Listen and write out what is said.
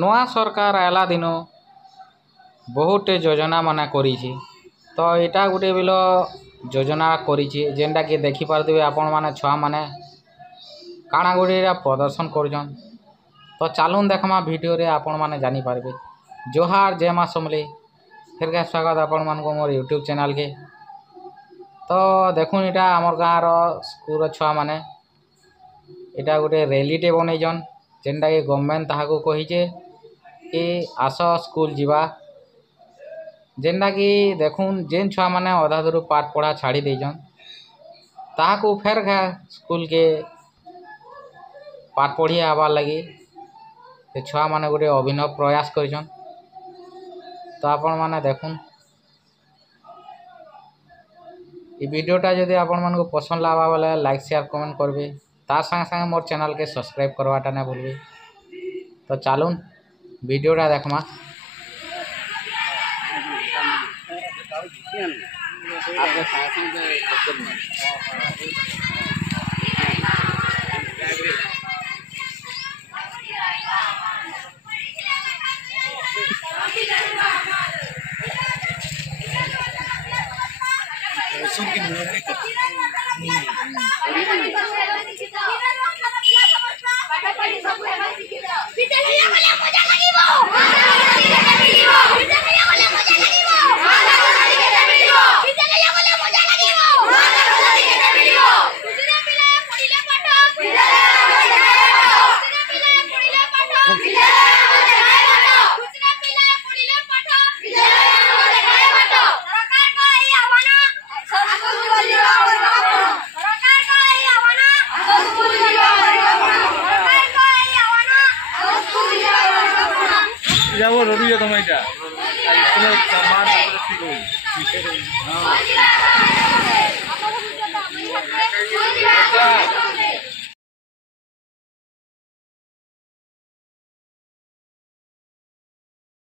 ନୂଆ ସରକାର ଆଇଲା ଦିନ ବହୁଟେ ଯୋଜନା ମାନେ କରିଛି। ତ ଏଇଟା ଗୋଟେ ବିଲ ଯୋଜନା କରିଛି ଯେନ୍ଟାକି ଦେଖିପାରୁଥିବେ ଆପଣମାନେ ଛୁଆମାନେ କାଣା ଗୋଟେ ପ୍ରଦର୍ଶନ କରୁଛନ୍। ତ ଚାଲୁନ୍ ଦେଖମା ଭିଡ଼ିଓରେ ଆପଣମାନେ ଜାଣିପାରିବେ। ଜୋହାର ଜୟ ମା ସମଲେଇ ଫେରକା ସ୍ୱାଗତ ଆପଣମାନଙ୍କୁ ମୋର ୟୁଟ୍ୟୁବ୍ ଚ୍ୟାନେଲ୍କେ। ତ ଦେଖୁନ୍ ଏଇଟା ଆମର ଗାଁର ସ୍କୁଲ୍ର ଛୁଆମାନେ ଏଇଟା ଗୋଟେ ରେଲିଟେ ବନେଇଛନ୍ ଯେନ୍ଟାକି ଗଭର୍ଣ୍ଣମେଣ୍ଟ ତାହାକୁ କହିଛେ କି ଆସ ସ୍କୁଲ୍ ଯିବା। ଯେନ୍ଟାକି ଦେଖୁନ୍ ଯେନ୍ ଛୁଆମାନେ ଅଧାଦୂରୁ ପାଠ ପଢ଼ା ଛାଡ଼ି ଦେଇଛନ୍ ତାହାକୁ ଫେର୍ ଘା ସ୍କୁଲ୍କେ ପାଠ ପଢ଼ି ଆବାର୍ ଲାଗି ସେ ଛୁଆମାନେ ଗୋଟେ ଅଭିନବ ପ୍ରୟାସ କରିଛନ୍। ତ ଆପଣମାନେ ଦେଖୁନ୍ এই ভিডিওটা যদি ଆପଣମାନଙ୍କୁ ପସନ୍ଦ লাগବା ବୋଲେ ଲାଇକ୍ ସେୟାର କମେଣ୍ଟ କରିବେ। ତାর ସାଙ୍ଗେ ସାଙ୍ଗେ মোর চ্যানেলকে সবসক্রাইব করবাটা না ভুলবে। তো চালুন ভিডিওটা দেখমা। যাবো রবি তোমার এটা স্কুলের সামান ঠিক হই